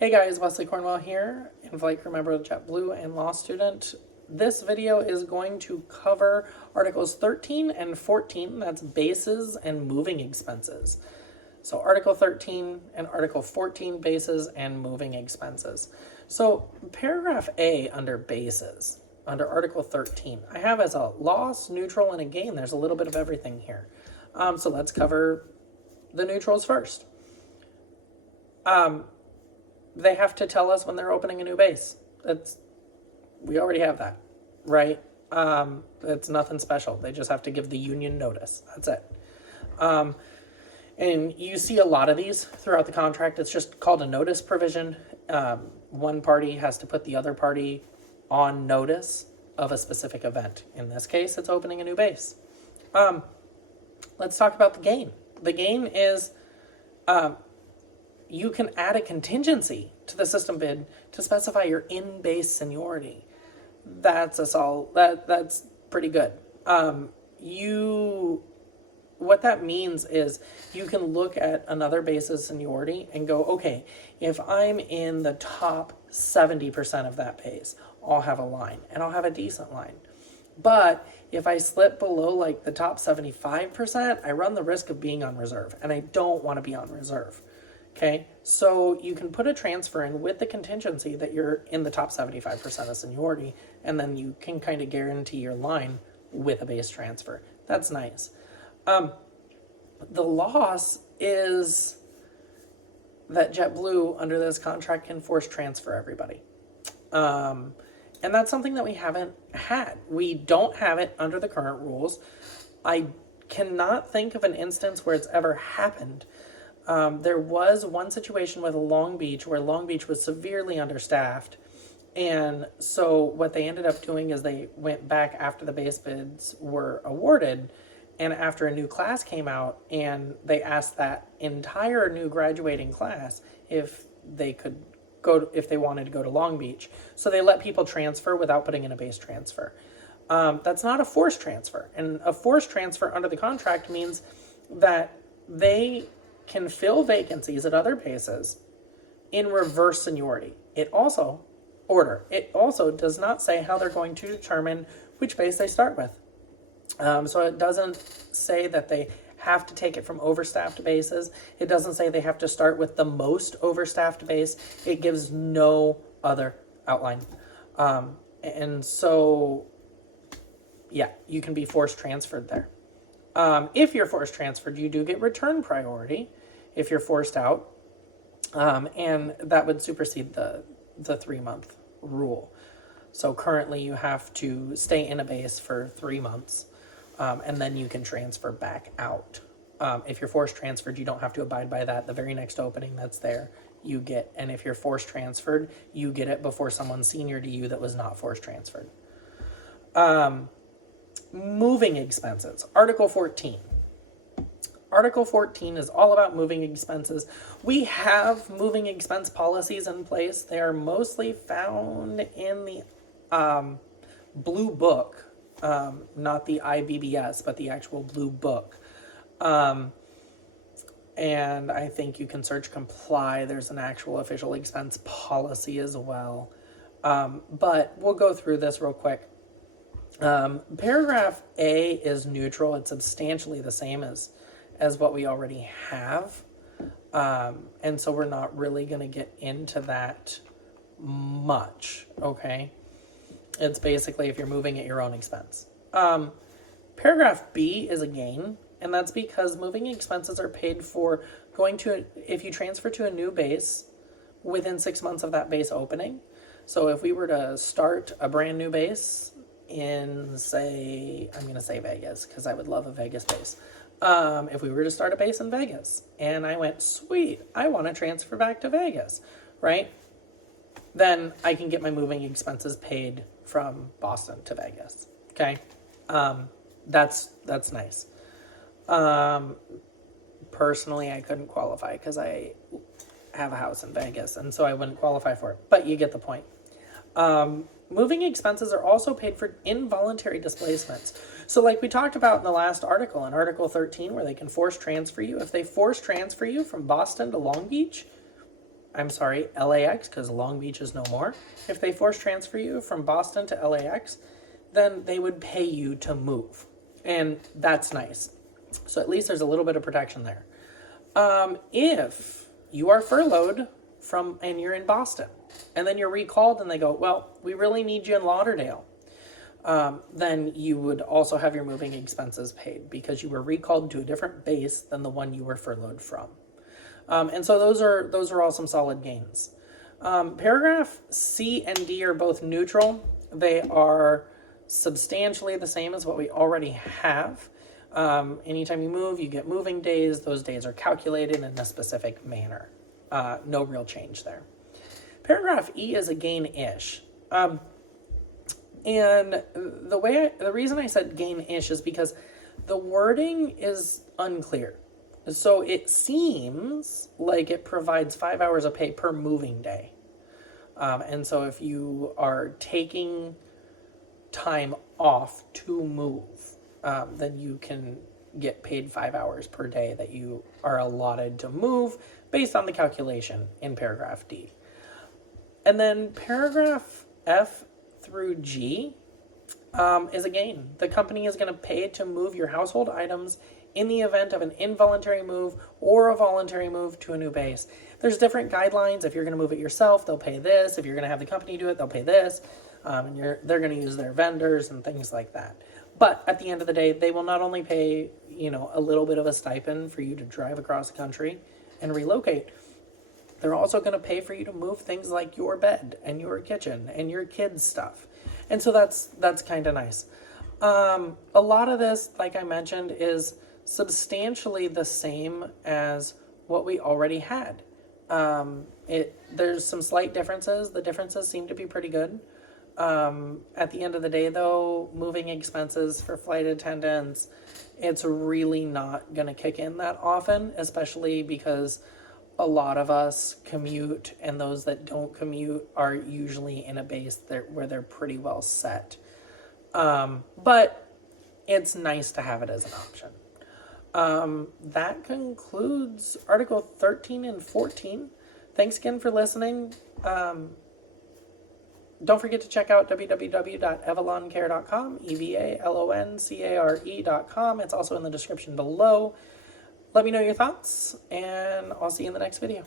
Hey guys, Wesley Cornwell here, in-flight crew member of JetBlue and law student. This video is going to cover Articles 13 and 14, that's bases and moving expenses. So Article 13 and Article 14, bases and moving expenses. So paragraph A under bases, under Article 13, I have as a loss, neutral, and a gain. There's a little bit of everything here. So let's cover the neutrals first. They have to tell us when they're opening a new base. We already have that, right? It's nothing special. They just have to give the union notice. That's it. And you see a lot of these throughout the contract. It's just called a notice provision. One party has to put the other party on notice of a specific event. In this case, it's opening a new base. Let's talk about the gain. The gain is you can add a contingency to the system bid to specify your in-base seniority. That's pretty good. What that means is you can look at another base's seniority and go, okay, if I'm in the top 70% of that base, I'll have a line, and I'll have a decent line. But if I slip below like the top 75%, I run the risk of being on reserve, and I don't want to be on reserve. Okay, so you can put a transfer in with the contingency that you're in the top 75% of seniority, and then you can kind of guarantee your line with a base transfer. That's nice. The loss is that JetBlue, under this contract, can force transfer everybody. And that's something that we haven't had. We don't have it under the current rules. I cannot think of an instance where it's ever happened. There was one situation with Long Beach where Long Beach was severely understaffed. And so what they ended up doing is they went back after the base bids were awarded, and after a new class came out, and they asked that entire new graduating class if they wanted to go to Long Beach. So they let people transfer without putting in a base transfer. That's not a forced transfer. And a forced transfer under the contract means that they can fill vacancies at other bases in reverse seniority. It also does not say how they're going to determine which base they start with. So it doesn't say that they have to take it from overstaffed bases. It doesn't say they have to start with the most overstaffed base. It gives no other outline. And so, yeah, you can be forced transferred there. If you're forced transferred, you do get return priority if you're forced out. And that would supersede the 3-month rule. So currently you have to stay in a base for 3 months. And then you can transfer back out. If you're forced transferred, you don't have to abide by that. The very next opening that's there, you get. And if you're forced transferred, you get it before someone senior to you that was not forced transferred. Moving expenses, Article 14. Article 14 is all about moving expenses. We have moving expense policies in place. They are mostly found in the Blue Book. Not the IBBS, but the actual Blue Book. And I think you can search comply. There's an actual official expense policy as well. But we'll go through this real quick. Paragraph A is neutral. It's substantially the same as what we already have. And so we're not really going to get into that much, okay? It's basically if you're moving at your own expense. Paragraph B is a gain, and that's because moving expenses are paid for if you transfer to a new base within 6 months of that base opening. So if we were to start a brand new base in, say, I'm going to say Vegas, because I would love a Vegas base. If we were to start a base in Vegas, and I went, sweet, I want to transfer back to Vegas, right? Then I can get my moving expenses paid from Boston to Vegas. Okay. That's nice. Personally, I couldn't qualify because I have a house in Vegas, and so I wouldn't qualify for it, but you get the point. Moving expenses are also paid for involuntary displacements. So like we talked about in the last article, in Article 13, where they can force transfer you. If they force transfer you from Boston to Long Beach, LAX, because Long Beach is no more. If they force transfer you from Boston to LAX, then they would pay you to move. And that's nice. So at least there's a little bit of protection there. If you are furloughed and you're in Boston, and then you're recalled and they go, well, we really need you in Lauderdale, then you would also have your moving expenses paid because you were recalled to a different base than the one you were furloughed from. And so those are all some solid gains. Paragraph C and D are both neutral. They are substantially the same as what we already have. Anytime you move, you get moving days. Those days are calculated in a specific manner. No real change there. Paragraph E is a gain-ish. And the reason I said gain-ish is because the wording is unclear. So it seems like it provides 5 hours of pay per moving day. And so if you are taking time off to move, then you can get paid 5 hours per day that you are allotted to move based on the calculation in paragraph D. And then paragraph F through G is a gain. The company is going to pay to move your household items in the event of an involuntary move or a voluntary move to a new base. There's different guidelines. If you're going to move it yourself, they'll pay this. If you're going to have the company do it, they'll pay this. And they're going to use their vendors and things like that. But at the end of the day, they will not only pay, a little bit of a stipend for you to drive across the country and relocate. They're also going to pay for you to move things like your bed and your kitchen and your kids' stuff. And so that's kind of nice. A lot of this, like I mentioned, is substantially the same as what we already had. There's some slight differences. The differences seem to be pretty good. At the end of the day, though, moving expenses for flight attendants, it's really not going to kick in that often, especially because a lot of us commute, and those that don't commute are usually in a base where they're pretty well set. But it's nice to have it as an option. That concludes Article 13 and 14. Thanks again for listening. Don't forget to check out www.evaloncare.com, evaloncare.com. It's also in the description below. Let me know your thoughts, and I'll see you in the next video.